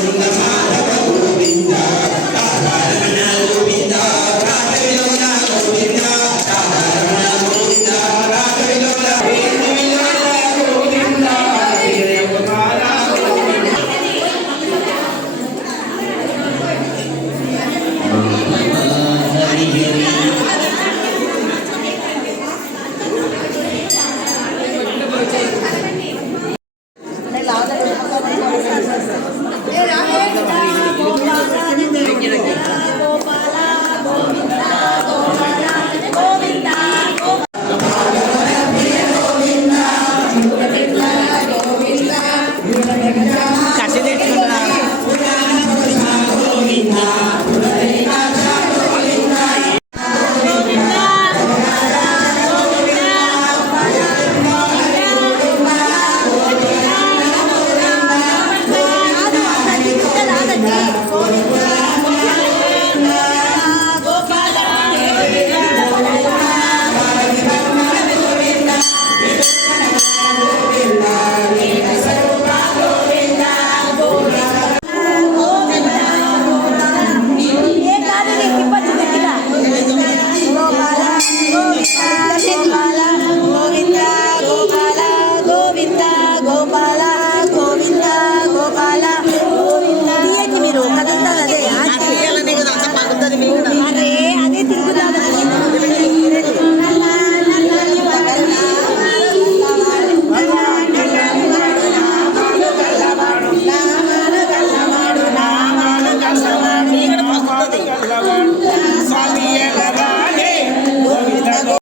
です。Gloria,